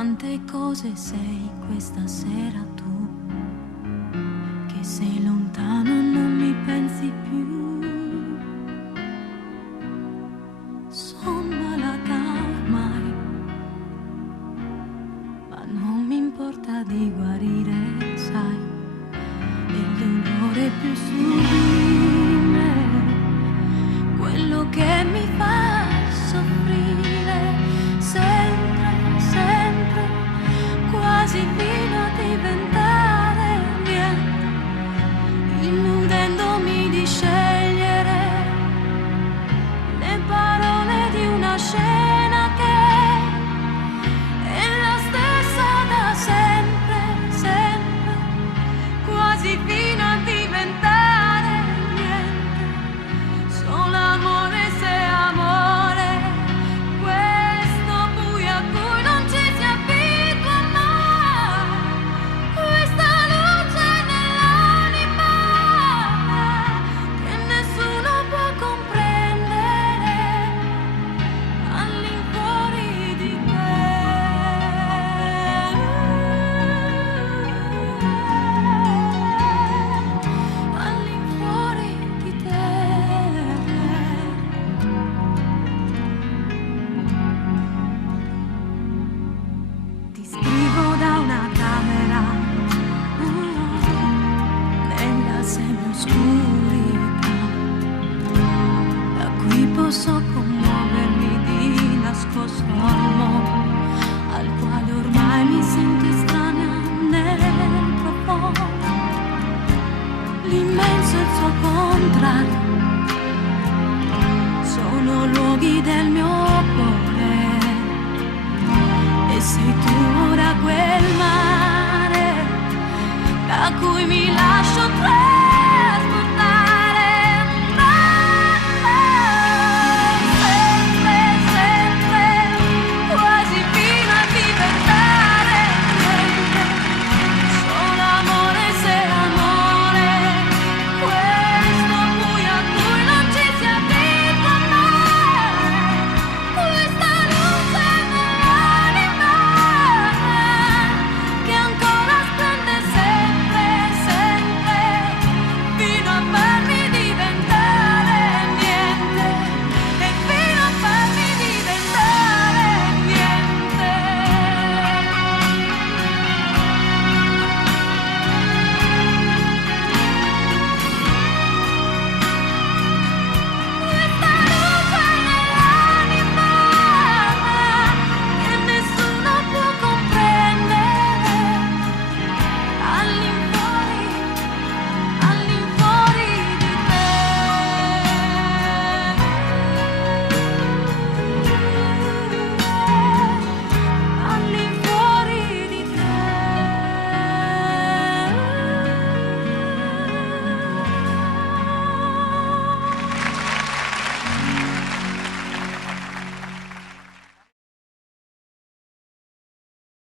Quante cose sei questa sera tu, che sei lontano, non mi pensi più. Son malata ormai, ma non mi importa di guarire, sai, il dolore più sublime, quello che mi fa soffrire sempre, sempre, quasi fino a diventare niente, illudendomi di scegliere le parole di una scena che è la stessa da sempre, sempre, quasi fino a diventare niente, solo amore se amore, questo buio a cui non ci si abitua mai, questa luce nell'anima che nessuno può comprendere all'infuori di te, all'infuori di te. Ti scrivo da una camera nella semioscurità, da cui posso commuovermi di nascosto al mondo, al quale ormai mi sento estranea nel profondo. L'immenso e il suo contrario sono luoghi del mio cuore, e sei tu ora quel mare da cui mi lascio tremare.